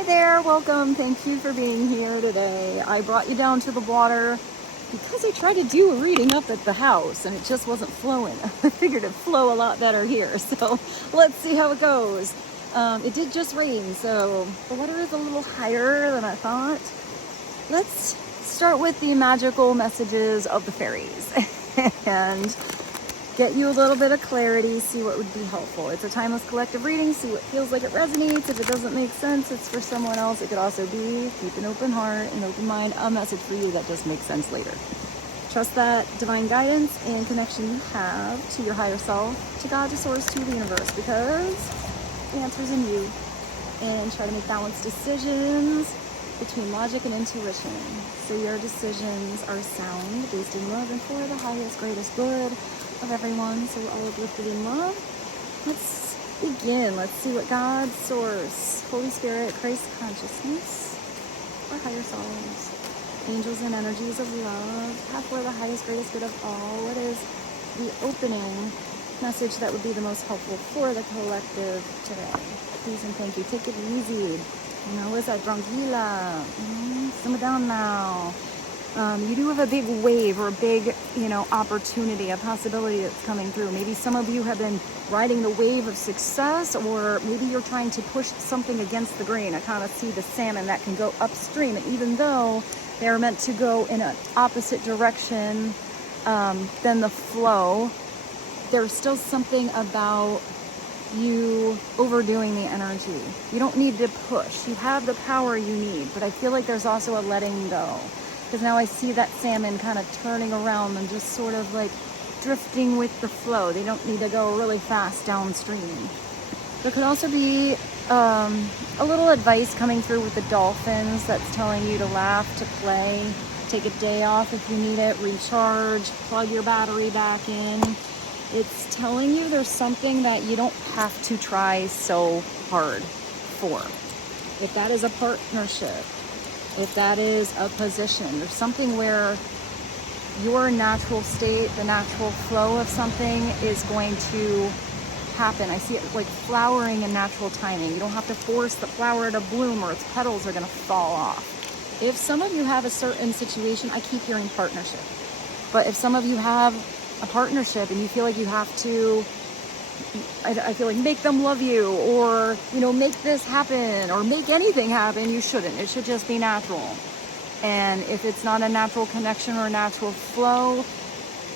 Hi there, welcome. Thank you for being here today. I brought you down to the water because I tried to do a reading up at the house and it just wasn't flowing. I figured it'd flow a lot better here, so let's see how it goes. It did just rain, so the water is a little higher than I thought. Let's start with the magical messages of the fairies and get you a little bit of clarity, see what would be helpful. It's a timeless collective reading, see what feels like it resonates. If it doesn't make sense, it's for someone else. It could also be, keep an open heart, an open mind, a message for you that just makes sense later. Trust that divine guidance and connection you have to your higher self, to God, to source, to the universe, because the answer's in you. And try to make balanced decisions between logic and intuition, so your decisions are sound, based in love, and for the highest, greatest good of everyone, so we're all uplifted in love. Let's begin. Let's see what God, Source, Holy Spirit, Christ consciousness, our higher selves, angels and energies of love have for the highest, greatest good of all. What is the opening message that would be the most helpful for the collective today? Please and thank you. Take it easy. What's that? Tranquila. Simmer down now. You do have a big wave or a big, opportunity, a possibility that's coming through. Maybe some of you have been riding the wave of success, or maybe you're trying to push something against the grain. I kind of see the salmon that can go upstream, and even though they're meant to go in an opposite direction than the flow, there's still something about you overdoing the energy. You don't need to push. You have the power you need, but I feel like there's also a letting go. Because now I see that salmon kind of turning around and just sort of like drifting with the flow. They don't need to go really fast downstream. There could also be a little advice coming through with the dolphins that's telling you to laugh, to play, take a day off if you need it, recharge, plug your battery back in. It's telling you there's something that you don't have to try so hard for. If that is a partnership, if that is a position, there's something where your natural state, the natural flow of something is going to happen. I see it like flowering in natural timing. You don't have to force the flower to bloom or its petals are going to fall off. If some of you have a certain situation, I keep hearing partnership. But if some of you have a partnership and you feel like you have to, I feel like make them love you, or make this happen, or make anything happen, you shouldn't. It should just be natural. And if it's not a natural connection or a natural flow,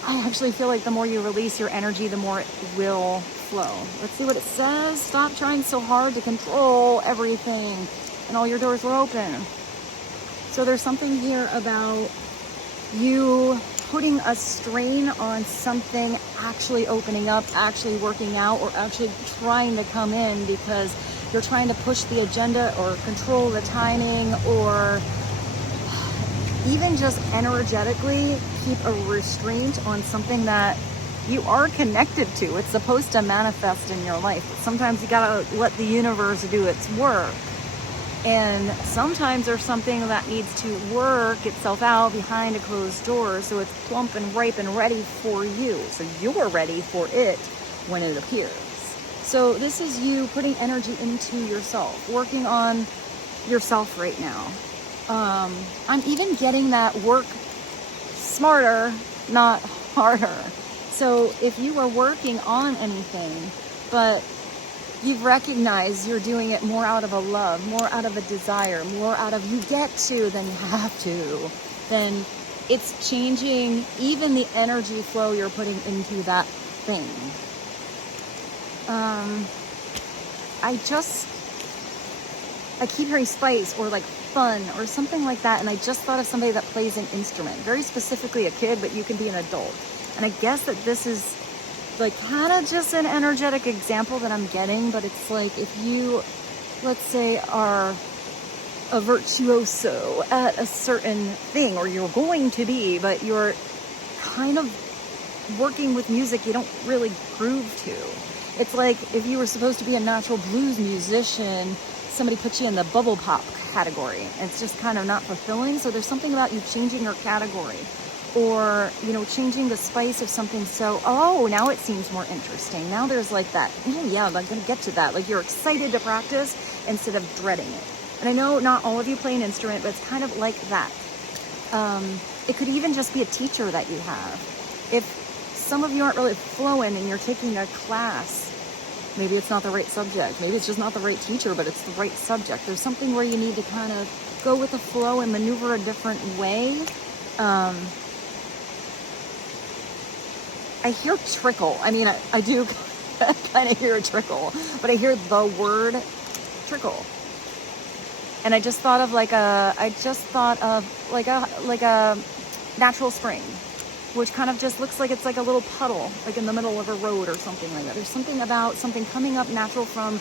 I actually feel like the more you release your energy, the more it will flow. Let's see what it says. Stop trying so hard to control everything, and all your doors were open. So there's something here about you putting a strain on something actually opening up, actually working out, or actually trying to come in because you're trying to push the agenda or control the timing, or even just energetically keep a restraint on something that you are connected to. It's supposed to manifest in your life. But sometimes you gotta let the universe do its work. And sometimes there's something that needs to work itself out behind a closed door, so it's plump and ripe and ready for you. So you're ready for it when it appears. So this is you putting energy into yourself, working on yourself right now. I'm even getting that work smarter, not harder. So if you are working on anything, but you've recognized you're doing it more out of a love, more out of a desire, more out of you get to than you have to, then it's changing even the energy flow you're putting into that thing. I keep hearing spice or like fun or something like that, and I just thought of somebody that plays an instrument, very specifically a kid, but you can be an adult. And I guess that this is like kind of just an energetic example that I'm getting, but it's like if you, let's say, are a virtuoso at a certain thing, or you're going to be, but you're kind of working with music you don't really groove to. It's like if you were supposed to be a natural blues musician, somebody put you in the bubble pop category. It's just kind of not fulfilling. So there's something about you changing your category, or changing the spice of something. So now it seems more interesting. Now there's like that, I'm gonna get to that, like you're excited to practice instead of dreading it. And I know not all of you play an instrument, but it's kind of like that. It could even just be a teacher that you have. If some of you aren't really fluent and you're taking a class, maybe it's not the right subject. Maybe it's just not the right teacher, but it's the right subject. There's something where you need to kind of go with the flow and maneuver a different way. I hear trickle. I mean, I do kind of hear a trickle, but I hear the word trickle. And I just thought of like a natural spring, which kind of just looks like it's like a little puddle, like in the middle of a road or something like that. There's something about something coming up natural from,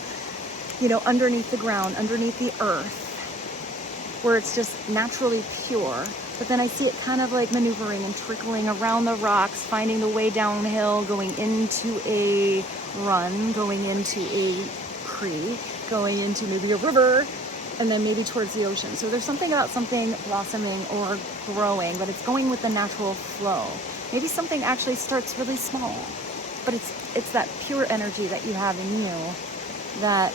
you know, underneath the ground, underneath the earth, where it's just naturally pure. But then I see it kind of like maneuvering and trickling around the rocks, finding the way downhill, going into a run, going into a creek, going into maybe a river, and then maybe towards the ocean. So there's something about something blossoming or growing, but it's going with the natural flow. Maybe something actually starts really small, but it's that pure energy that you have in you that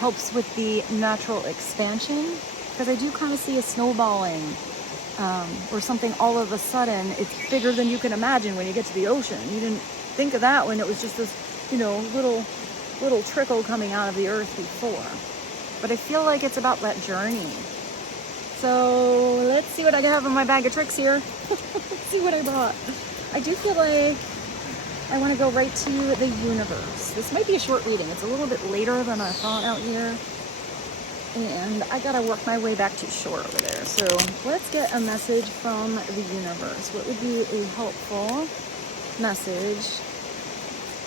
helps with the natural expansion. Because I do kind of see a snowballing, or something all of a sudden. It's bigger than you can imagine when you get to the ocean. You didn't think of that when it was just this, you know, little trickle coming out of the earth before. But I feel like it's about that journey. So let's see what I have in my bag of tricks here. Let's see what I brought. I do feel like I want to go right to the universe. This might be a short reading. It's a little bit later than I thought out here. And I gotta work my way back to shore over there. So let's get a message from the universe. What would be a helpful message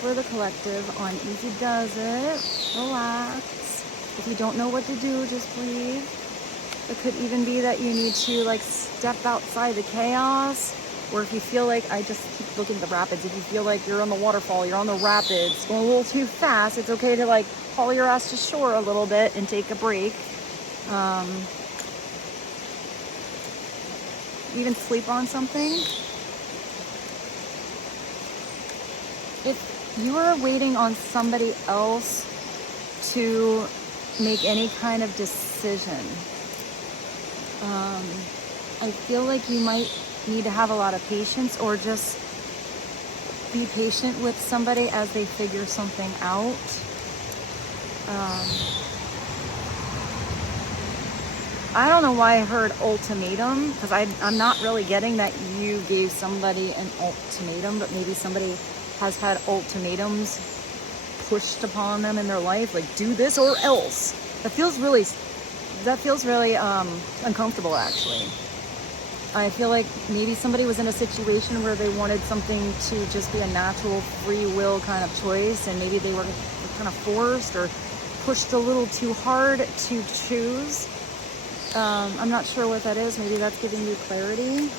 for the collective on Easy Does It? Relax. If you don't know what to do, just breathe. It could even be that you need to like step outside the chaos. Or if you feel like, I just keep looking at the rapids, if you feel like you're on the waterfall, you're on the rapids, going a little too fast, it's okay to like haul your ass to shore a little bit and take a break. Even sleep on something. If you are waiting on somebody else to make any kind of decision, I feel like you might need to have a lot of patience, or just be patient with somebody as they figure something out. I don't know why I heard ultimatum, because I'm not really getting that you gave somebody an ultimatum, but maybe somebody has had ultimatums pushed upon them in their life, like do this or else. That feels really uncomfortable, actually. I feel like maybe somebody was in a situation where they wanted something to just be a natural free will kind of choice, and maybe they were kind of forced or pushed a little too hard to choose. I'm not sure what that is. Maybe that's giving you clarity.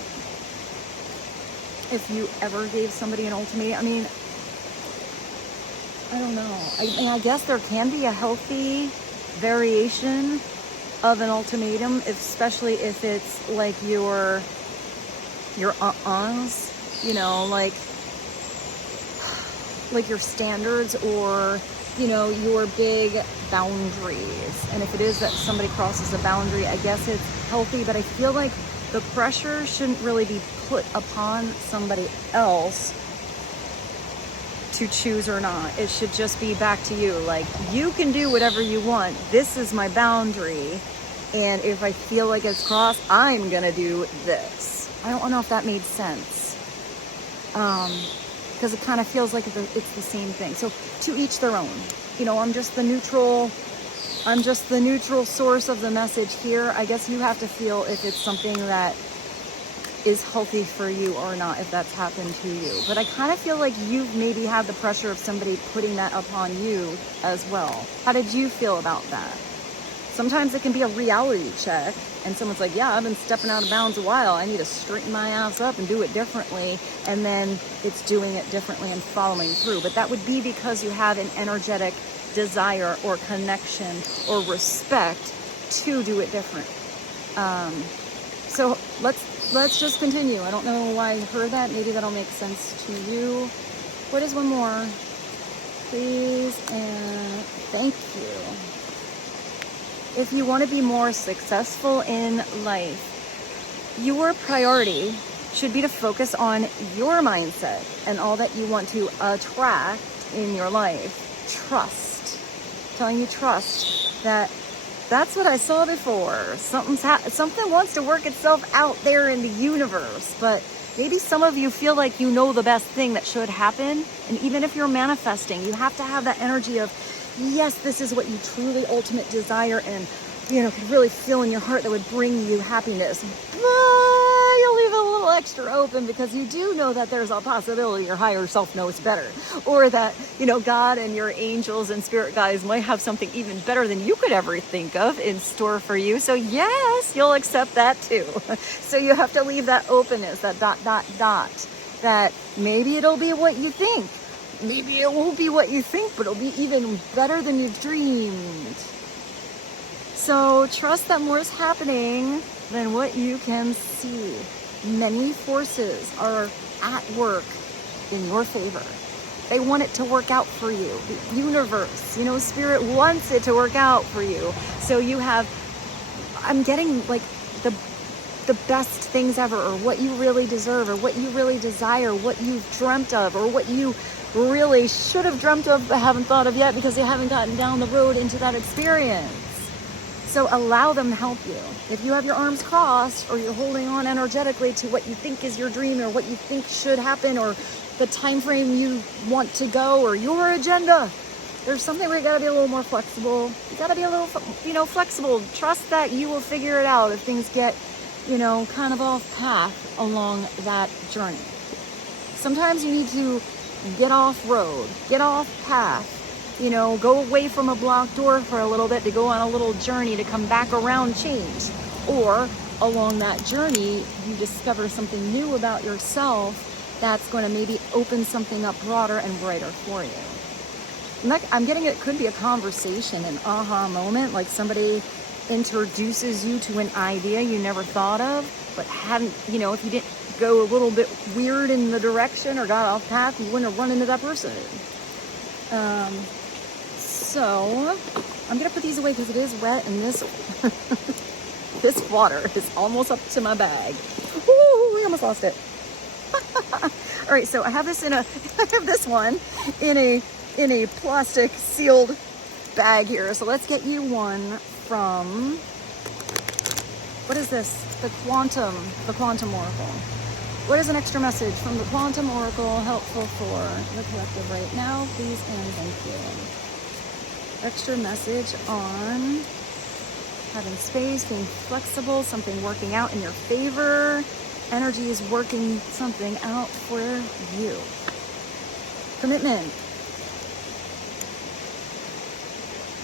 If you ever gave somebody an ultimatum, I mean, I don't know. I guess there can be a healthy variation of an ultimatum, especially if it's like your you know, like your standards, or you know, your big boundaries. And if it is that somebody crosses a boundary, I guess it's healthy, but I feel like the pressure shouldn't really be put upon somebody else to choose or not. It should just be back to you. Like, you can do whatever you want. This is my boundary. And if I feel like it's crossed, I'm gonna do this. I don't know if that made sense. Because it kind of feels like it's the same thing. So to each their own. You know, I'm just the neutral source of the message here. I guess you have to feel if it's something that is healthy for you or not, if that's happened to you. But I kind of feel like you've maybe had the pressure of somebody putting that upon you as well. How did you feel about that? Sometimes it can be a reality check, and someone's like, yeah, I've been stepping out of bounds a while. I need to straighten my ass up and do it differently. And then it's doing it differently and following through. But that would be because you have an energetic desire or connection or respect to do it different. So let's just continue. I don't know why I heard that. Maybe that'll make sense to you. What is one more? Please and thank you. If you want to be more successful in life, your priority should be to focus on your mindset and all that you want to attract in your life. Trust. I'm telling you, trust that that's what I saw before. Something wants to work itself out there in the universe, but maybe some of you feel like you know the best thing that should happen. And even if you're manifesting, you have to have that energy of, yes, this is what you truly ultimate desire and, could really feel in your heart that would bring you happiness. But you'll leave it a little extra open because you do know that there's a possibility your higher self knows better. Or that, God and your angels and spirit guides might have something even better than you could ever think of in store for you. So yes, you'll accept that too. So you have to leave that openness, that ... that maybe it'll be what you think. Maybe it won't be what you think, but it'll be even better than you've dreamed. So trust that more is happening than what you can see. Many forces are at work in your favor. They want it to work out for you. The universe, spirit wants it to work out for you. So I'm getting like the best things ever, or what you really deserve, or what you really desire, what you've dreamt of, or what you really should have dreamt of but haven't thought of yet because you haven't gotten down the road into that experience. So allow them to help you. If you have your arms crossed, or you're holding on energetically to what you think is your dream, or what you think should happen, or the time frame you want to go, or your agenda, there's something where you gotta be a little more flexible. You gotta be a little, flexible. Trust that you will figure it out if things get, kind of off path along that journey. Sometimes you need to get off road, get off path, go away from a blocked door for a little bit to go on a little journey to come back around change. Or along that journey, you discover something new about yourself that's going to maybe open something up broader and brighter for you. I'm getting it could be a conversation, an aha moment, like somebody introduces you to an idea you never thought of, but hadn't, if you didn't go a little bit weird in the direction or got off path, you wouldn't have run into that person. So I'm gonna put these away because it is wet, and this this water is almost up to my bag. Woo, we almost lost it. All right, so I have this one in a plastic sealed bag here. So let's get you one from, what is this? The Quantum Oracle. What is an extra message from the Quantum Oracle helpful for the collective right now, please and thank you. Extra message on having space, being flexible, something working out in your favor. Energy is working something out for you. Commitment.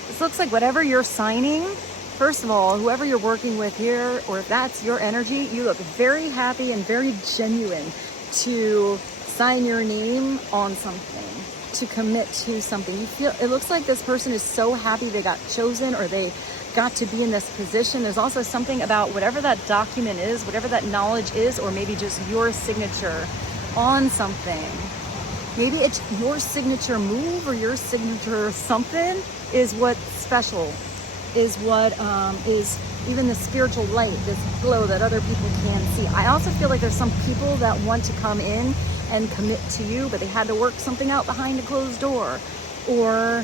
This looks like whatever you're signing, first of all, whoever you're working with here, or if that's your energy, you look very happy and very genuine to sign your name on something, to commit to something. It looks like this person is so happy they got chosen, or they got to be in this position. There's also something about whatever that document is, whatever that knowledge is, or maybe just your signature on something. Maybe it's your signature move or your signature something is what's special, is what is even the spiritual light, this glow that other people can see. I also feel like there's some people that want to come in and commit to you, but they had to work something out behind a closed door, or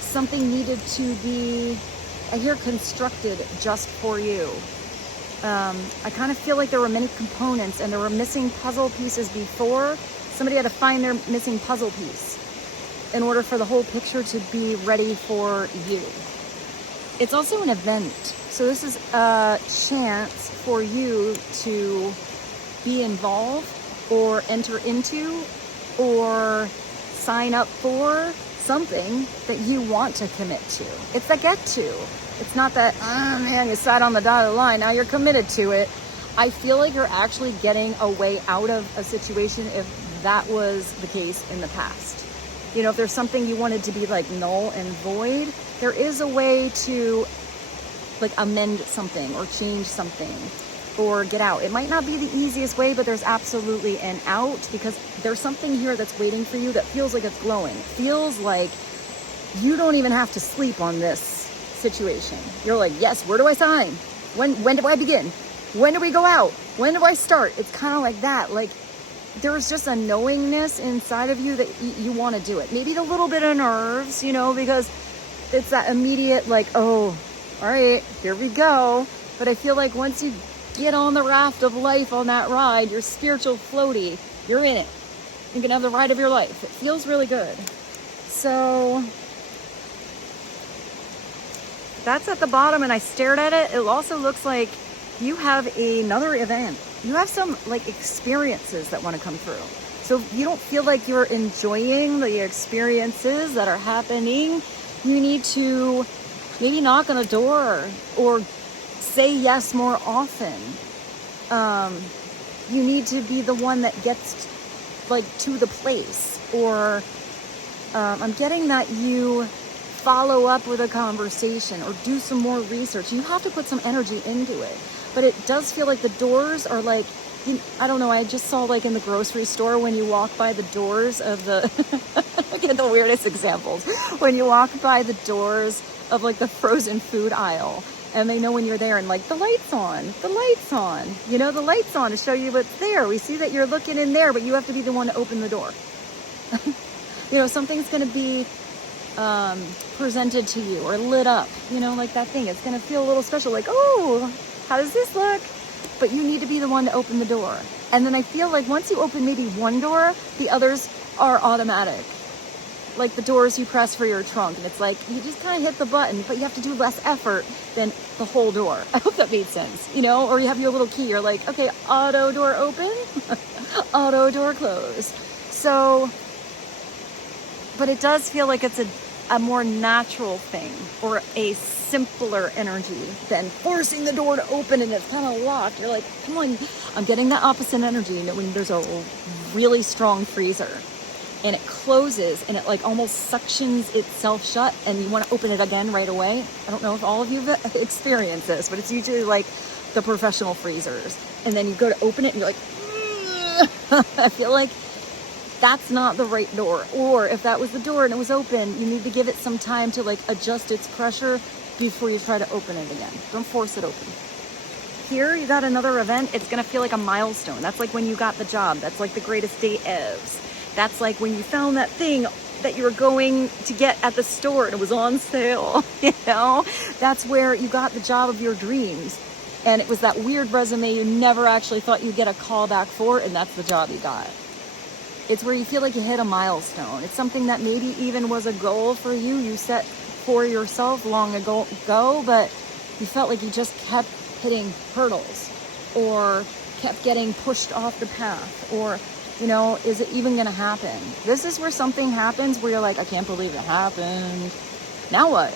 something needed to be, I hear, constructed just for you. I kind of feel like there were many components and there were missing puzzle pieces before. Somebody had to find their missing puzzle piece in order for the whole picture to be ready for you. It's also an event. So this is a chance for you to be involved or enter into or sign up for something that you want to commit to. It's the get to. It's not that, oh man, you sat on the dotted line, now you're committed to it. I feel like you're actually getting a way out of a situation if that was the case in the past. If there's something you wanted to be like null and void, there is a way to like amend something or change something or get out. It might not be the easiest way, but there's absolutely an out, because there's something here that's waiting for you that feels like it's glowing. It feels like you don't even have to sleep on this situation. You're like, yes, where do I sign? When do I begin? When do we go out? When do I start? It's kind of like that. Like there's just a knowingness inside of you that you want to do it. Maybe a little bit of nerves, you know, because it's that immediate like, oh, all right, here we go. But I feel like once you get on the raft of life on that ride, your spiritual floaty, you're in it. You can have the ride of your life. It feels really good. So that's at the bottom, and I stared at it. It also looks like you have another event. You have some like experiences that want to come through. So if you don't feel like you're enjoying the experiences that are happening, you need to maybe knock on a door or say yes more often. You need to be the one that gets like to the place, or I'm getting that you follow up with a conversation or do some more research. You have to put some energy into it. But it does feel like the doors are like, I don't know, I just saw like in the grocery store when you walk by the doors of the, look at the weirdest examples. When you walk by the doors of like the frozen food aisle, and they know when you're there, and like the light's on, you know, the light's on to show you what's there. We see that you're looking in there, but you have to be the one to open the door. You know, something's going to be presented to you or lit up, you know, like that thing. It's going to feel a little special, like, oh, how does this look? But you need to be the one to open the door. And then I feel like once you open maybe one door, the others are automatic. Like the doors you press for your trunk, and it's like you just kind of hit the button, but you have to do less effort than the whole door. I hope that made sense, you know. Or you have your little key, you're like, okay, auto door open, auto door close. So, but it does feel like it's a more natural thing, or a simpler energy than forcing the door to open and it's kind of locked. You're like, come on. I'm getting that opposite energy when there's a really strong freezer and it closes and it like almost suctions itself shut and you want to open it again right away. I don't know if all of you have experienced this, but it's usually like the professional freezers. And then you go to open it and you're like, I feel like that's not the right door. Or if that was the door and it was open, you need to give it some time to like adjust its pressure before you try to open it again. Don't force it open. Here you got another event. It's gonna feel like a milestone. That's like when you got the job. That's like the greatest day ever. That's like when you found that thing that you were going to get at the store and it was on sale, you know? That's where you got the job of your dreams. And it was that weird resume you never actually thought you'd get a call back for, and that's the job you got. It's where you feel like you hit a milestone. It's something that maybe even was a goal for you. You set for yourself long ago, but you felt like you just kept hitting hurdles or kept getting pushed off the path, or, you know, is it even going to happen? This is where something happens where you're like, I can't believe it happened. Now what?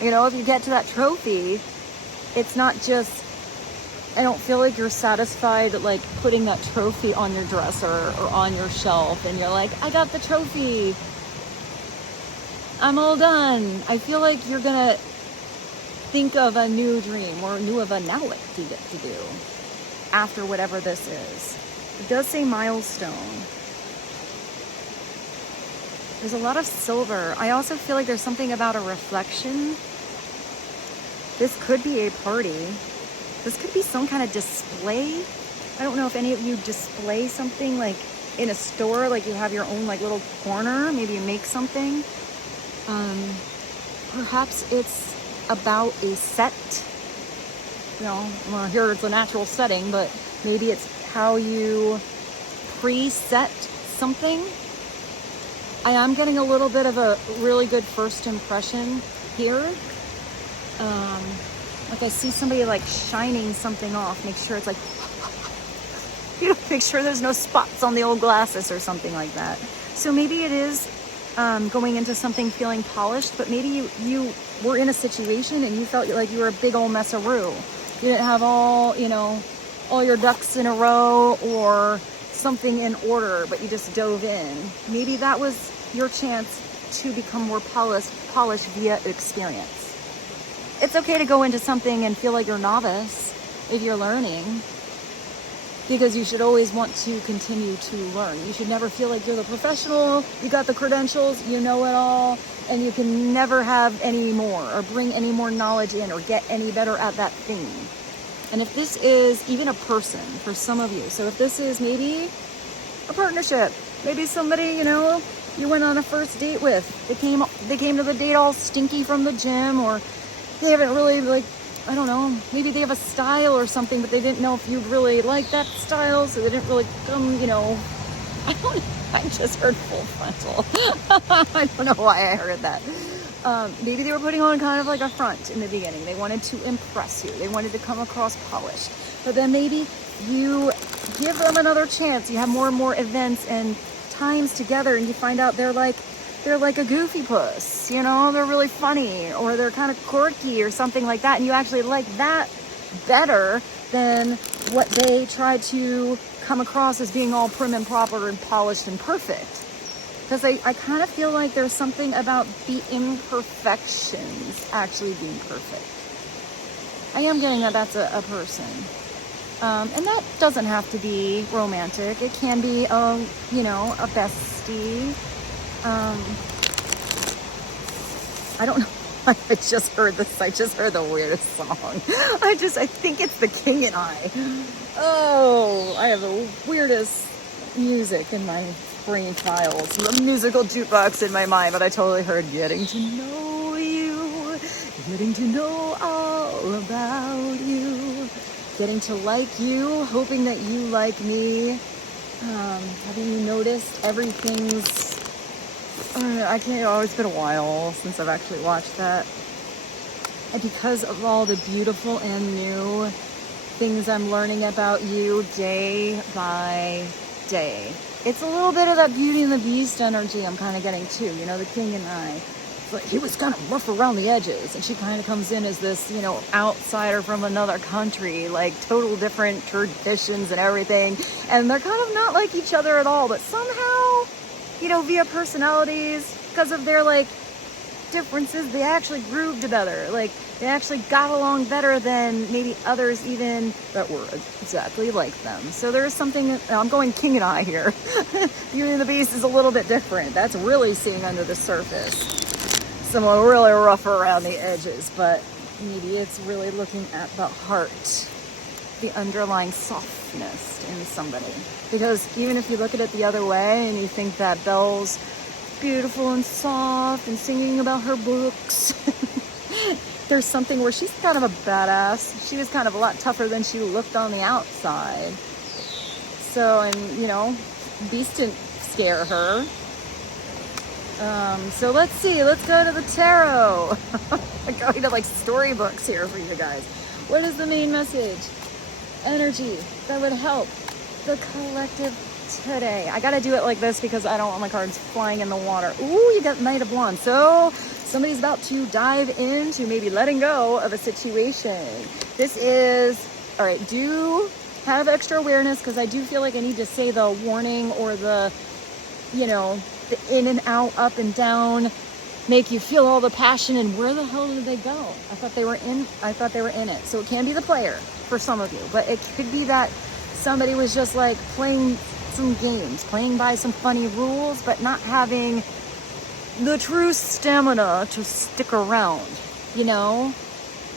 You know, if you get to that trophy, it's not just, I don't feel like you're satisfied like putting that trophy on your dresser or on your shelf and you're like, I got the trophy, I'm all done. I feel like you're gonna think of a new dream or new of a now what to get to do after whatever this is. It does say milestone. There's a lot of silver. I also feel like there's something about a reflection. This could be a party. This could be some kind of display. I don't know if any of you display something like in a store, like you have your own like little corner, maybe you make something. Perhaps it's about a set, you know, well, here it's a natural setting, but maybe it's how you preset something. I am getting a little bit of a really good first impression here. Like I see somebody like shining something off, make sure it's like, you know, make sure there's no spots on the old glasses or something like that. So maybe it is going into something feeling polished, but maybe you were in a situation and you felt like you were a big old mess-a-roo. You didn't have all, you know, all your ducks in a row or something in order, but you just dove in. Maybe that was your chance to become more polished via experience. It's okay to go into something and feel like you're novice if you're learning, because you should always want to continue to learn. You should never feel like you're the professional, you got the credentials, you know it all, and you can never have any more or bring any more knowledge in or get any better at that thing. And if this is even a person for some of you, so if this is maybe a partnership, maybe somebody, you know, you went on a first date with, they came to the date all stinky from the gym, or they haven't really, like, I don't know, maybe they have a style or something, but they didn't know if you really like that style, so they didn't really come, you know, I don't know, I just heard full frontal. I don't know why I heard that. Maybe they were putting on kind of like a front in the beginning. They wanted to impress you. They wanted to come across polished. But then maybe you give them another chance. You have more and more events and times together, and you find out they're like a goofy puss, you know, they're really funny, or they're kind of quirky or something like that. And you actually like that better than what they tried to come across as being all prim and proper and polished and perfect. Because I kind of feel like there's something about the imperfections actually being perfect. I am getting that that's a person. And that doesn't have to be romantic. It can be, you know, a bestie. I don't know. I just heard this. I just heard the weirdest song. I think it's The King and I. Oh, I have the weirdest music in my brain files, the musical jukebox in my mind, but I totally heard getting to know you, getting to know all about you, getting to like you, hoping that you like me. Having you noticed everything's, I can't, oh, it's been a while since I've actually watched that. And because of all the beautiful and new things I'm learning about you day by day, it's a little bit of that Beauty and the Beast energy I'm kind of getting too, you know, the king and I. But he was kind of rough around the edges, and she kind of comes in as this, you know, outsider from another country, like total different traditions and everything. And they're kind of not like each other at all, but somehow, you know, via personalities, because of their like differences, they actually grooved together. Like they actually got along better than maybe others even that were exactly like them. So there's something, I'm going king and I here. Beauty and the Beast is a little bit different. That's really seeing under the surface. Someone really rough around the edges, but maybe it's really looking at the heart, the underlying softness in somebody. Because even if you look at it the other way and you think that Belle's beautiful and soft and singing about her books, there's something where she's kind of a badass. She was kind of a lot tougher than she looked on the outside. So, and you know, Beast didn't scare her. So let's see, let's go to the tarot. I'm going to like storybooks here for you guys. What is the main message? Energy that would help the collective today. I gotta do it like this because I don't want my cards flying in the water. Ooh, you got Knight of Wands. So somebody's about to dive into maybe letting go of a situation. This is, all right, do have extra awareness, because I do feel like I need to say the warning or the, you know, the in and out, up and down, make you feel all the passion, and where the hell did they go? I thought they were in it. So it can be the player for some of you, but it could be that somebody was just like playing some games, playing by some funny rules, but not having the true stamina to stick around, you know,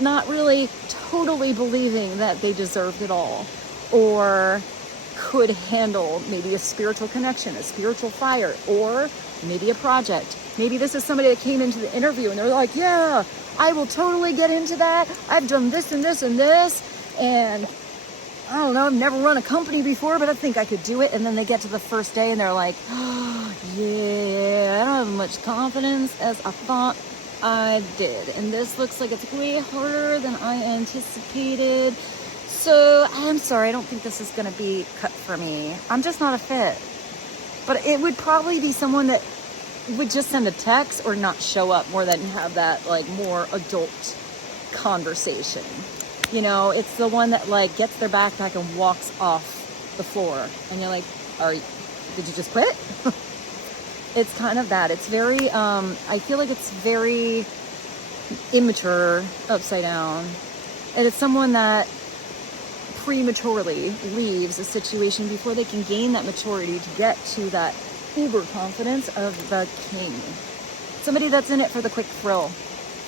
not really totally believing that they deserved it all, or could handle maybe a spiritual connection, a spiritual fire, or maybe a project. Maybe this is somebody that came into the interview and they're like, yeah, I will totally get into that. I've done this and this and this, and I don't know, I've never run a company before, but I think I could do it. And then they get to the first day and they're like, oh, yeah, I don't have much confidence as I thought I did. And this looks like it's way harder than I anticipated. So I'm sorry, I don't think this is going to be cut for me. I'm just not a fit. But it would probably be someone that would just send a text or not show up more than have that like more adult conversation. You know, it's the one that like gets their backpack and walks off the floor. And you're like, did you just quit? It's kind of that. It's very, I feel like it's very immature, upside down. And it's someone that prematurely leaves a situation before they can gain that maturity to get to that uber confidence of the king. Somebody that's in it for the quick thrill,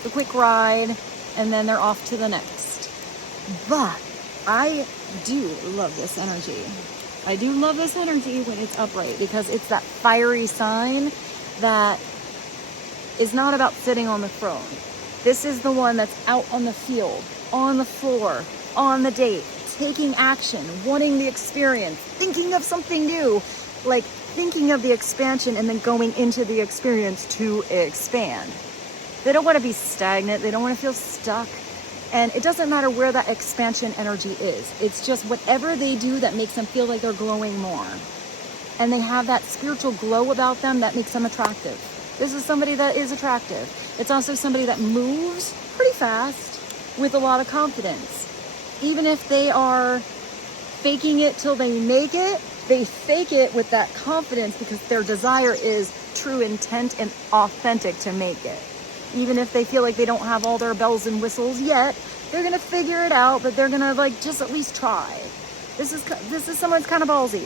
the quick ride, and then they're off to the next. But I do love this energy. I do love this energy when it's upright, because it's that fiery sign that is not about sitting on the throne. This is the one that's out on the field, on the floor, on the date, taking action, wanting the experience, thinking of something new, like thinking of the expansion and then going into the experience to expand. They don't want to be stagnant. They don't want to feel stuck. And it doesn't matter where that expansion energy is. It's just whatever they do that makes them feel like they're glowing more. And they have that spiritual glow about them that makes them attractive. This is somebody that is attractive. It's also somebody that moves pretty fast with a lot of confidence. Even if they are faking it till they make it, they fake it with that confidence because their desire is true intent and authentic to make it. Even if they feel like they don't have all their bells and whistles yet, they're gonna figure it out, but they're gonna like just at least try. This is someone's kind of ballsy.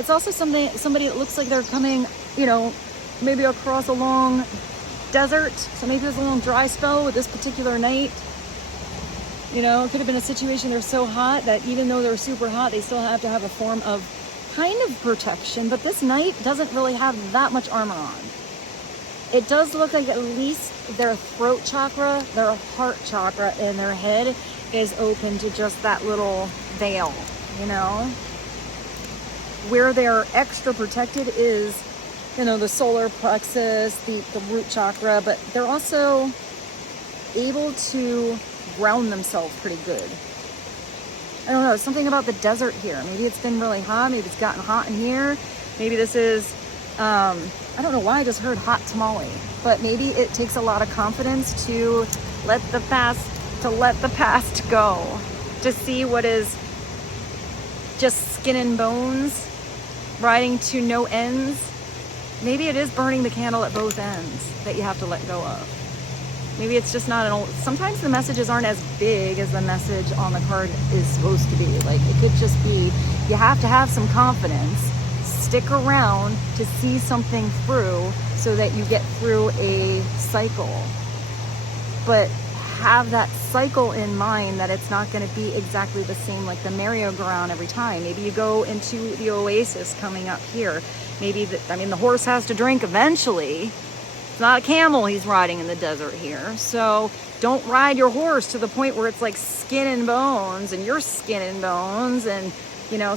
It's also somebody that looks like they're coming, maybe across a long desert. So maybe there's a long dry spell with this particular night. It could have been a situation they're so hot that even though they're super hot, they still have to have a form of kind of protection. But this knight doesn't really have that much armor on. It does look like at least their throat chakra, their heart chakra, and their head is open to just that little veil, Where they're extra protected is, the solar plexus, the root chakra, but they're also able to ground themselves pretty good. I don't know, something about the desert here. Maybe it's been really hot. Maybe it's gotten hot in here. Maybe this is, I don't know why I just heard hot tamale, but maybe it takes a lot of confidence to let the past go, to see what is just skin and bones, riding to no ends. Maybe it is burning the candle at both ends that you have to let go of. Maybe it's just not sometimes the messages aren't as big as the message on the card is supposed to be. Like, it could just be, you have to have some confidence, stick around to see something through so that you get through a cycle. But have that cycle in mind, that it's not going to be exactly the same like the merry-go-round every time. Maybe you go into the oasis coming up here. Maybe, the horse has to drink eventually. It's not a camel he's riding in the desert here. So don't ride your horse to the point where it's like skin and bones and you're skin and bones and,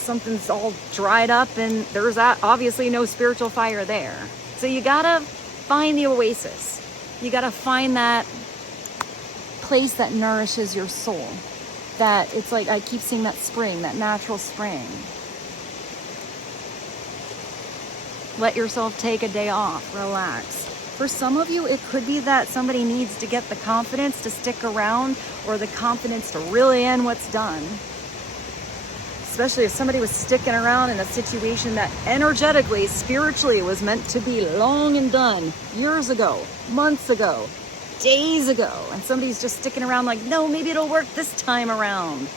something's all dried up and there's obviously no spiritual fire there. So you gotta find the oasis. You gotta find that place that nourishes your soul. That it's like, I keep seeing that spring, that natural spring. Let yourself take a day off, relax. For some of you, it could be that somebody needs to get the confidence to stick around or the confidence to really end what's done. Especially if somebody was sticking around in a situation that energetically, spiritually was meant to be long and done years ago, months ago, days ago. And somebody's just sticking around like, no, maybe it'll work this time around.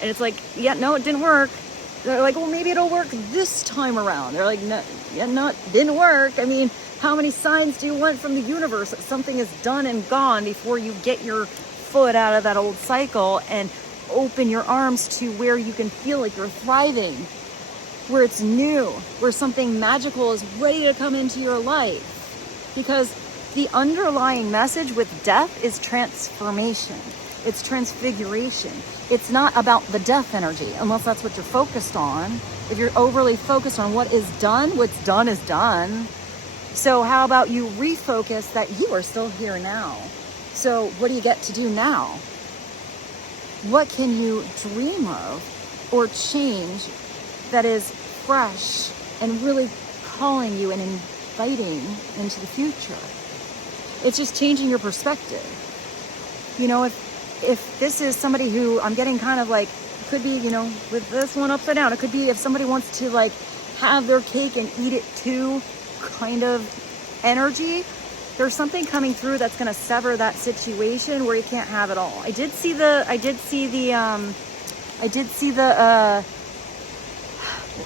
And it's like, yeah, no, it didn't work. They're like, well, maybe it'll work this time around. They're like, no, didn't work. How many signs do you want from the universe that something is done and gone before you get your foot out of that old cycle and open your arms to where you can feel like you're thriving, where it's new, where something magical is ready to come into your life? Because the underlying message with death is transformation. It's transfiguration. It's not about the death energy, unless that's what you're focused on. If you're overly focused on what is done, what's done is done. So how about you refocus that you are still here now? So what do you get to do now? What can you dream of or change that is fresh and really calling you and inviting into the future? It's just changing your perspective. If this is somebody who I'm getting kind of like, it could be, with this one upside down, it could be if somebody wants to like have their cake and eat it too kind of energy, there's something coming through that's going to sever that situation where you can't have it all. I did see the I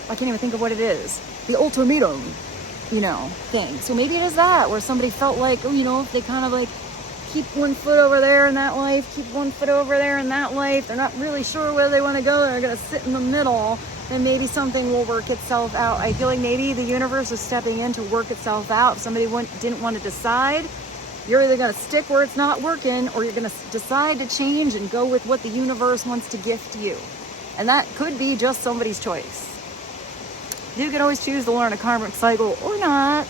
can't even think of what it is. The ultimatum. you know, thing. So maybe it is that, where somebody felt like, oh, you know, if they kind of like keep one foot over there in that life, keep one foot over there in that life, they're not really sure where they want to go, they're going to sit in the middle, then maybe something will work itself out. I feel like maybe the universe is stepping in to work itself out. If somebody didn't want to decide, you're either going to stick where it's not working, or you're going to decide to change and go with what the universe wants to gift you. And that could be just somebody's choice. You could always choose to learn a karmic cycle or not.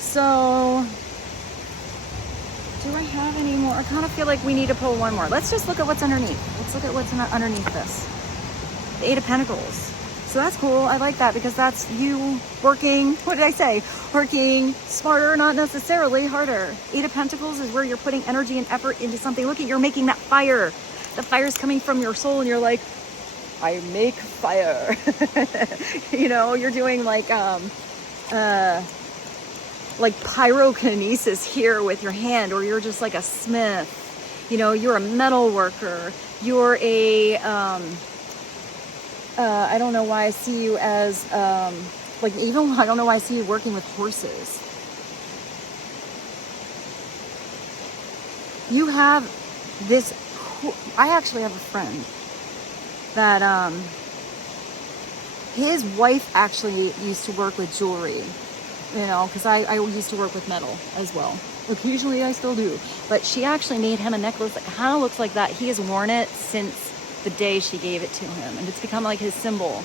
So, do I have any more? I kind of feel like we need to pull one more. Let's just look at what's underneath. Let's look at what's underneath this. The Eight of Pentacles. So that's cool. I like that, because that's you working, what did I say? Working smarter, not necessarily harder. Eight of Pentacles is where you're putting energy and effort into something. Look at, you're making that fire. The fire's coming from your soul, and you're like, I make fire. You know, you're doing like pyrokinesis here with your hand, or you're just like a smith. You know, you're a metal worker. You're a, I don't know why I see you as, like, even I don't know why I see you working with horses. You have this, I actually have a friend that, his wife actually used to work with jewelry, you know, because I used to work with metal as well. Occasionally I still do. But she actually made him a necklace that kind of looks like that. He has worn it since the day she gave it to him, and it's become like his symbol.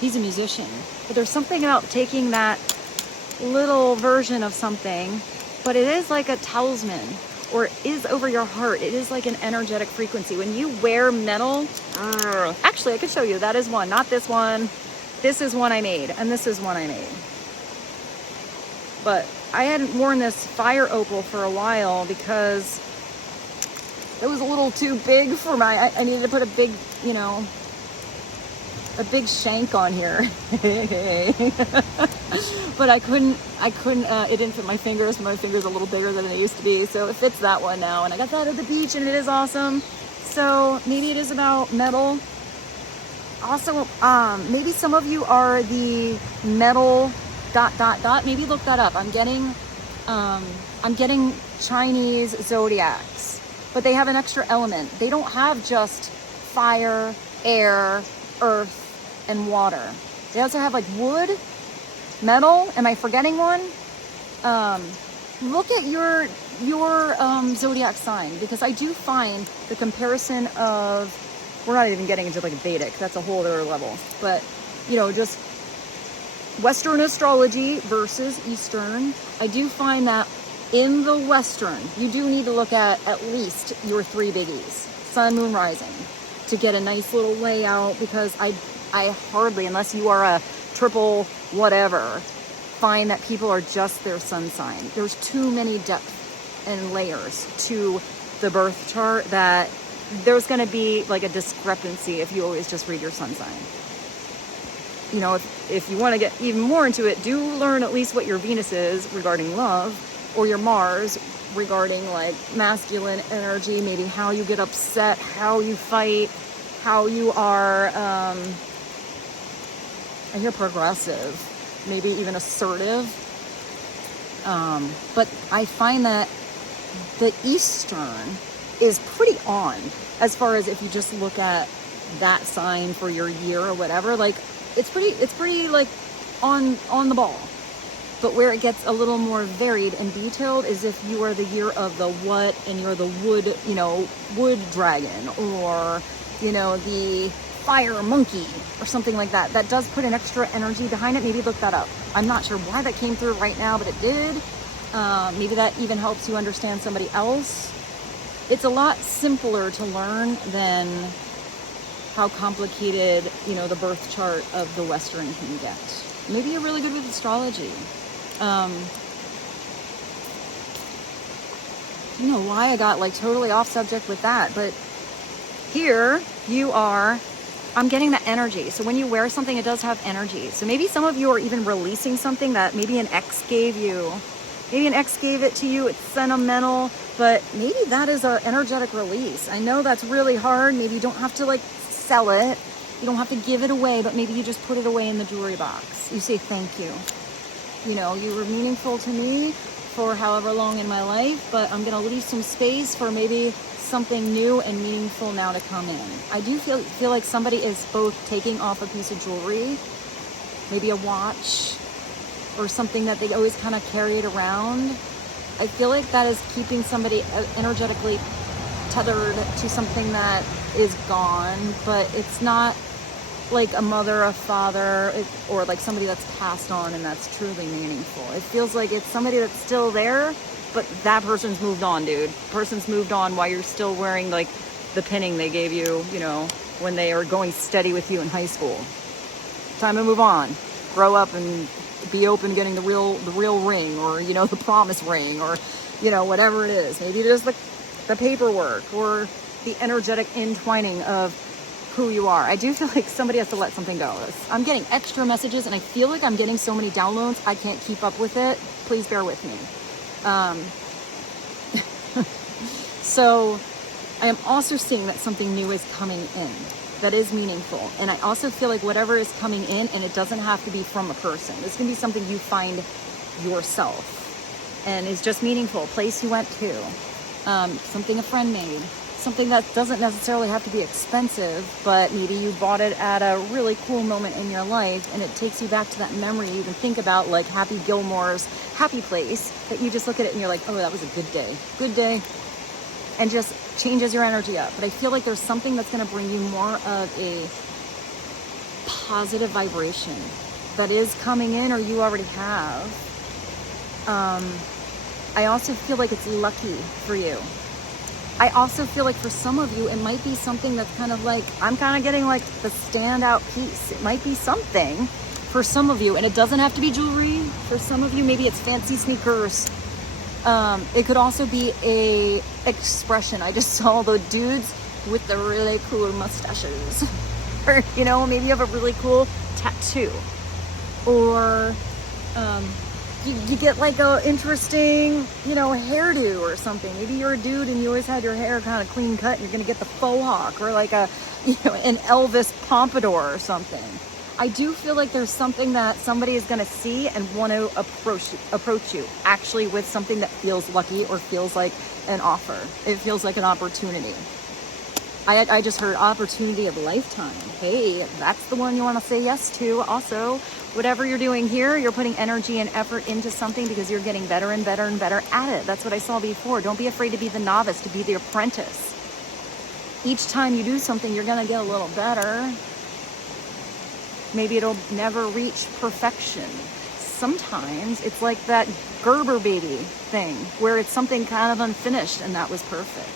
He's a musician, but there's something about taking that little version of something, but it is like a talisman, or it is over your heart. It is like an energetic frequency. When you wear metal, actually I could show you, that is one, not this one. This is one I made, and this is one I made. But I hadn't worn this fire opal for a while because it was a little too big for my, I needed to put a big, you know, a big shank on here. But I couldn't, it didn't fit my fingers. My finger's a little bigger than it used to be. So it fits that one now. And I got that at the beach, and it is awesome. So maybe it is about metal. Also, maybe some of you are the metal ... Maybe look that up. I'm getting Chinese zodiacs, but they have an extra element. They don't have just fire, air, earth, and water. They also have like wood, metal. Am I forgetting one? Look at your zodiac sign, because I do find the comparison of, we're not even getting into like Vedic, that's a whole other level, but you know, just Western astrology versus Eastern. I do find that in the Western, you do need to look at least your three biggies, sun, moon, rising, to get a nice little layout, because I hardly, unless you are a triple whatever, find that people are just their sun sign. There's too many depth and layers to the birth chart that there's going to be like a discrepancy if you always just read your sun sign. You know, if you want to get even more into it, do learn at least what your Venus is regarding love, or your Mars regarding like masculine energy, maybe how you get upset, how you fight, how you are, and you're progressive, maybe even assertive. But I find that the Eastern is pretty on, as far as if you just look at that sign for your year or whatever, like, it's pretty like on the ball. But where it gets a little more varied and detailed is if you are the year of the what, and you're the wood, you know, wood dragon, or, you know, the fire monkey or something like that. That does put an extra energy behind it. Maybe look that up. I'm not sure why that came through right now, but it did. Maybe that even helps you understand somebody else. It's a lot simpler to learn than how complicated, you know, the birth chart of the Western can get. Maybe you're really good with astrology. I don't know why I got like totally off subject with that, but here you are, I'm getting the energy. So when you wear something, it does have energy. So maybe some of you are even releasing something that maybe an ex gave you. Maybe an ex gave it to you, it's sentimental, but maybe that is an energetic release. I know that's really hard. Maybe you don't have to like sell it. You don't have to give it away, but maybe you just put it away in the jewelry box. You say thank you. You know, you were meaningful to me for however long in my life, but I'm gonna leave some space for maybe something new and meaningful now to come in. I do feel like somebody is both taking off a piece of jewelry, maybe a watch, or something that they always kind of carry it around. I feel like that is keeping somebody energetically tethered to something that is gone, but it's not like a mother, a father, or like somebody that's passed on and that's truly meaningful. It feels like it's somebody that's still there, but that person's moved on, dude. Person's moved on while you're still wearing like the pinning they gave you, you know, when they are going steady with you in high school. Time to move on. Grow up and be open getting the real ring, or, you know, the promise ring, or, you know, whatever it is. Maybe just the paperwork or the energetic entwining of who you are. I do feel like somebody has to let something go. I'm getting extra messages and I feel like I'm getting so many downloads, I can't keep up with it. Please bear with me. So I am also seeing that something new is coming in that is meaningful. And I also feel like whatever is coming in, and it doesn't have to be from a person. This can be something you find yourself and is just meaningful. A place you went to, something a friend made, something that doesn't necessarily have to be expensive, but maybe you bought it at a really cool moment in your life and it takes you back to that memory. You even think about like Happy Gilmore's Happy Place, that you just look at it and you're like, oh, that was a good day, and just changes your energy up. But I feel like there's something that's going to bring you more of a positive vibration that is coming in, or you already have. I also feel like it's lucky for you. I also feel like for some of you, it might be something that's kind of like, I'm kind of getting like the standout piece. It might be something for some of you, and it doesn't have to be jewelry. For some of you, maybe it's fancy sneakers. It could also be a expression. I just saw the dudes with the really cool mustaches. Or, you know, maybe you have a really cool tattoo. Or you get like a interesting, you know, hairdo or something. Maybe you're a dude and you always had your hair kind of clean cut and you're going to get the faux hawk, or like a, you know, an Elvis pompadour or something. I do feel like there's something that somebody is going to see and want to approach you actually with something that feels lucky or feels like an offer. It feels like an opportunity. I just heard opportunity of a lifetime. Hey, that's the one you want to say yes to. Also, whatever you're doing here, you're putting energy and effort into something because you're getting better and better and better at it. That's what I saw before. Don't be afraid to be the novice, to be the apprentice. Each time you do something, you're going to get a little better. Maybe it'll never reach perfection. Sometimes it's like that Gerber baby thing where it's something kind of unfinished and that was perfect.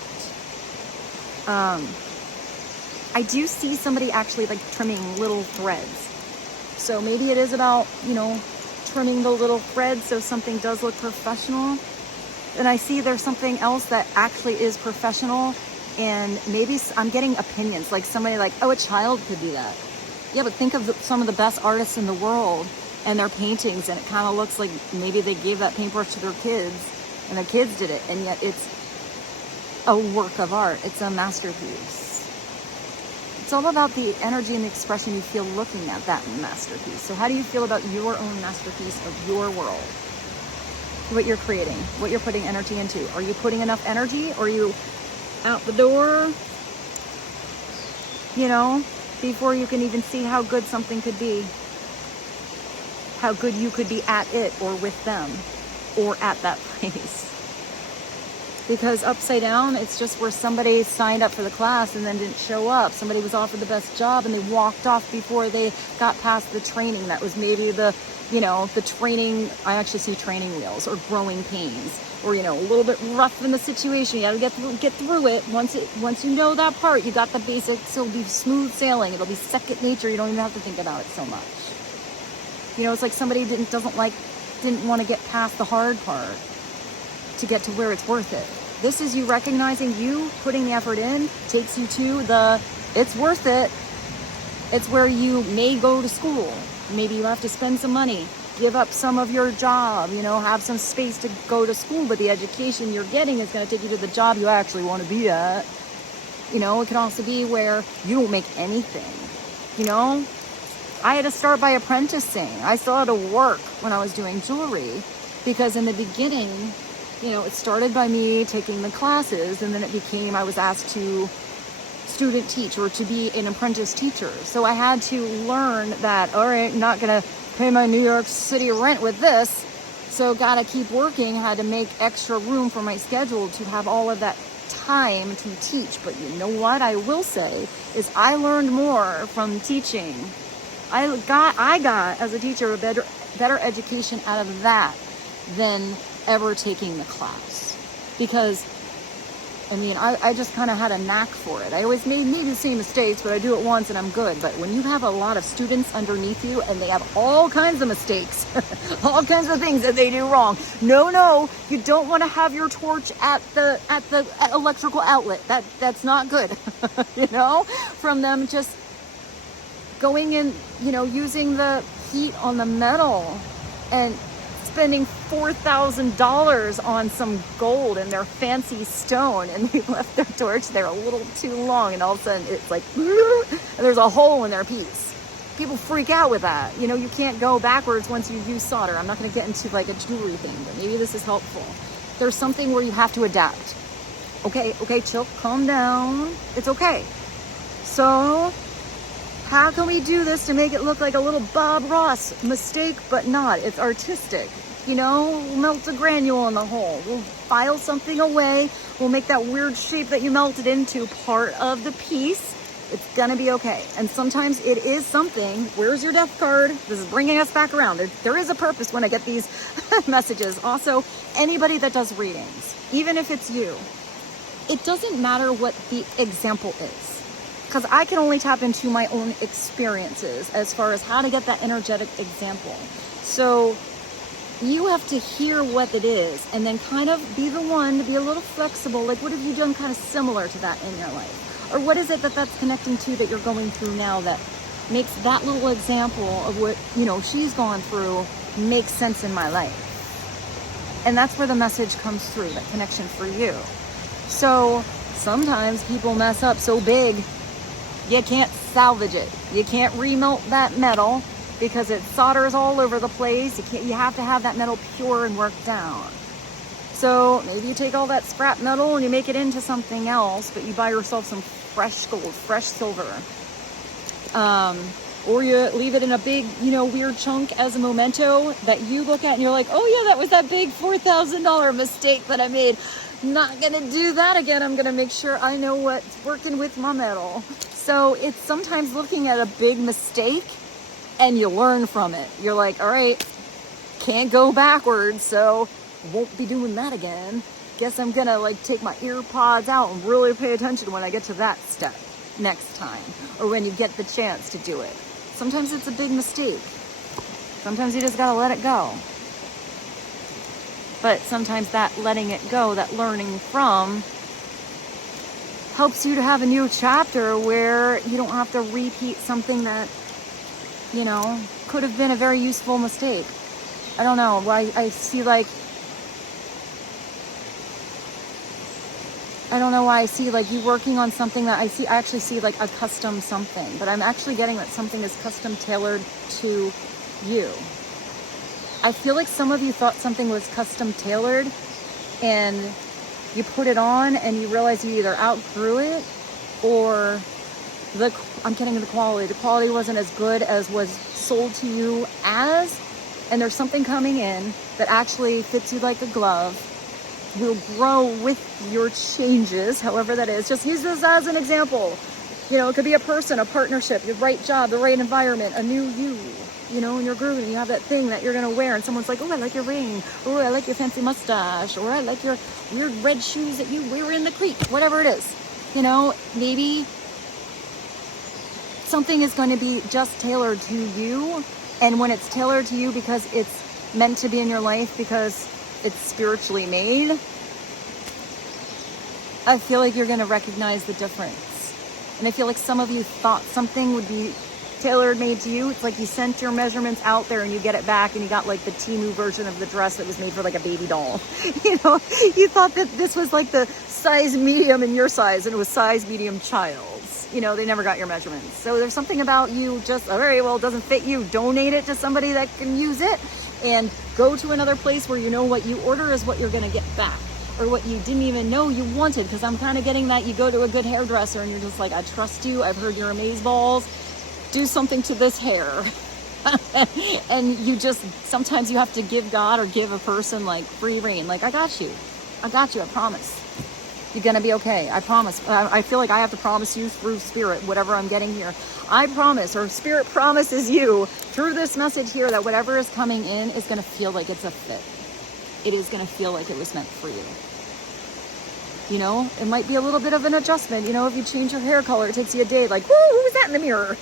I do see somebody actually like trimming little threads. So maybe it is about, you know, trimming the little threads so something does look professional. And I see there's something else that actually is professional, and maybe I'm getting opinions, like somebody like, oh, a child could do that. Yeah, but think of some of the best artists in the world and their paintings, and it kind of looks like maybe they gave that paintbrush to their kids and their kids did it, and yet it's a work of art. It's a masterpiece. It's all about the energy and the expression you feel looking at that masterpiece. So how do you feel about your own masterpiece of your world? What you're creating, what you're putting energy into. Are you putting enough energy, or are you out the door, you know, before you can even see how good something could be? How good you could be at it, or with them, or at that place. Because upside down, it's just where somebody signed up for the class and then didn't show up. Somebody was offered the best job and they walked off before they got past the training. That was maybe the, you know, the training. I actually see training wheels or growing pains, or, you know, a little bit rough in the situation. You got to get through it. Once you know that part, you got the basics. It'll be smooth sailing. It'll be second nature. You don't even have to think about it so much. You know, it's like somebody didn't want to get past the hard part to get to where it's worth it. This is you recognizing you putting the effort in takes you to the it's worth it. It's where you may go to school. Maybe you have to spend some money, give up some of your job, you know, have some space to go to school, but the education you're getting is going to take you to the job you actually want to be at. You know, it can also be where you don't make anything, You know, I had to start by apprenticing. I still had to work when I was doing jewelry, because in the beginning, you know, it started by me taking the classes, and then it became, I was asked to student teach or to be an apprentice teacher. So I had to learn that, all right, I'm not gonna pay my New York City rent with this, so gotta keep working, had to make extra room for my schedule to have all of that time to teach. But you know what I will say is I learned more from teaching. I got as a teacher a better education out of that than ever taking the class, because I mean, I just kind of had a knack for it. I always made the same mistakes, but I do it once and I'm good. But when you have a lot of students underneath you and they have all kinds of mistakes, all kinds of things that they do wrong, no, you don't want to have your torch at the electrical outlet. That's not good. You know, from them just going in, you know, using the heat on the metal and spending $4,000 on some gold and their fancy stone, and they left their torch there a little too long, and all of a sudden it's like, and there's a hole in their piece. People freak out with that. You know, you can't go backwards once you use solder. I'm not going to get into like a jewelry thing, but maybe this is helpful. There's something where you have to adapt. Okay, chill, calm down. It's okay. So how can we do this to make it look like a little Bob Ross mistake, but not? It's artistic. You know, we'll melt a granule in the hole. We'll file something away. We'll make that weird shape that you melted into part of the piece. It's gonna be okay. And sometimes it is something. Where's your death card? This is bringing us back around. There is a purpose when I get these messages. Also, anybody that does readings, even if it's you, it doesn't matter what the example is, because I can only tap into my own experiences as far as how to get that energetic example. So you have to hear what it is and then kind of be the one to be a little flexible. Like, what have you done kind of similar to that in your life? Or what is it that's connecting to that you're going through now that makes that little example of what, you know, she's gone through make sense in my life? And that's where the message comes through, that connection for you. So sometimes people mess up so big, you can't salvage it. You can't remelt that metal because it solders all over the place. You have to have that metal pure and worked down. So maybe you take all that scrap metal and you make it into something else, but you buy yourself some fresh gold, fresh silver. Or you leave it in a big, you know, weird chunk as a memento that you look at and you're like, oh yeah, that was that big $4,000 mistake that I made. Not gonna do that again. I'm gonna make sure I know what's working with my metal. So it's sometimes looking at a big mistake and you learn from it. You're like, all right, can't go backwards, so won't be doing that again. Guess I'm gonna like take my ear pods out and really pay attention when I get to that step next time, or when you get the chance to do it. Sometimes it's a big mistake. Sometimes you just gotta let it go. But sometimes that letting it go, that learning from, helps you to have a new chapter where you don't have to repeat something that, you know, could have been a very useful mistake. I don't know. I see like, I don't know why I see like you working on something that I actually see like a custom something, but I'm actually getting that something is custom tailored to you. I feel like some of you thought something was custom tailored and you put it on and you realize you either outgrew it or I'm getting the quality. The quality wasn't as good as was sold to you as, and there's something coming in that actually fits you like a glove, will grow with your changes, however that is. Just use this as an example. You know, it could be a person, a partnership, your right job, the right environment, a new you. You know, and you're grooving, you have that thing that you're going to wear and someone's like, oh, I like your ring, or I like your fancy mustache, or I like your weird red shoes that you wear in the creek, whatever it is. You know, maybe something is going to be just tailored to you, and when it's tailored to you because it's meant to be in your life, because it's spiritually made, I feel like you're going to recognize the difference. And I feel like some of you thought something would be tailored made to you. It's like you sent your measurements out there and you get it back and you got like the Temu version of the dress that was made for like a baby doll. You know, you thought that this was like the size medium in your size and it was size medium child's. You know, they never got your measurements. So there's something about you just, all right, well, it doesn't fit you. Donate it to somebody that can use it and go to another place where you know what you order is what you're going to get back, or what you didn't even know you wanted. Because I'm kind of getting that you go to a good hairdresser and you're just like, I trust you. I've heard you're amazeballs. Do something to this hair. And you just, sometimes you have to give God or give a person like free reign. Like, I got you. I promise. You're going to be okay. I promise. I feel like I have to promise you through spirit, whatever I'm getting here. I promise, or spirit promises you through this message here, that whatever is coming in is going to feel like it's a fit. It is going to feel like it was meant for you. You know, it might be a little bit of an adjustment. You know, if you change your hair color, it takes you a day. Like, whoo, who was that in the mirror?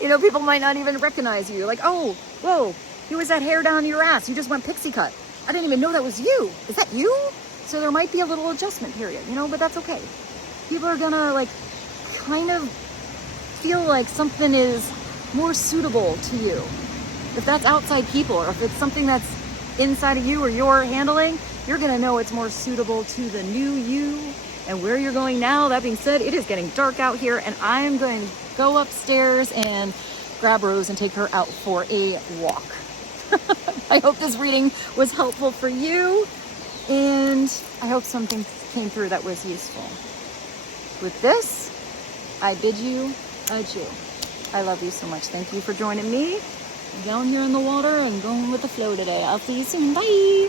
You know, people might not even recognize you. Like, oh, whoa, who was that hair down your ass? You just went pixie cut. I didn't even know that was you. Is that you? So there might be a little adjustment period, you know, but that's okay. People are gonna like kind of feel like something is more suitable to you. If that's outside people, or if it's something that's inside of you or you're handling, you're gonna know it's more suitable to the new you and where you're going now. That being said, it is getting dark out here and I'm going to go upstairs and grab Rose and take her out for a walk. I hope this reading was helpful for you, and I hope something came through that was useful. With this, I bid you adieu. I love you so much. Thank you for joining me down here in the water and going with the flow today. I'll see you soon. Bye.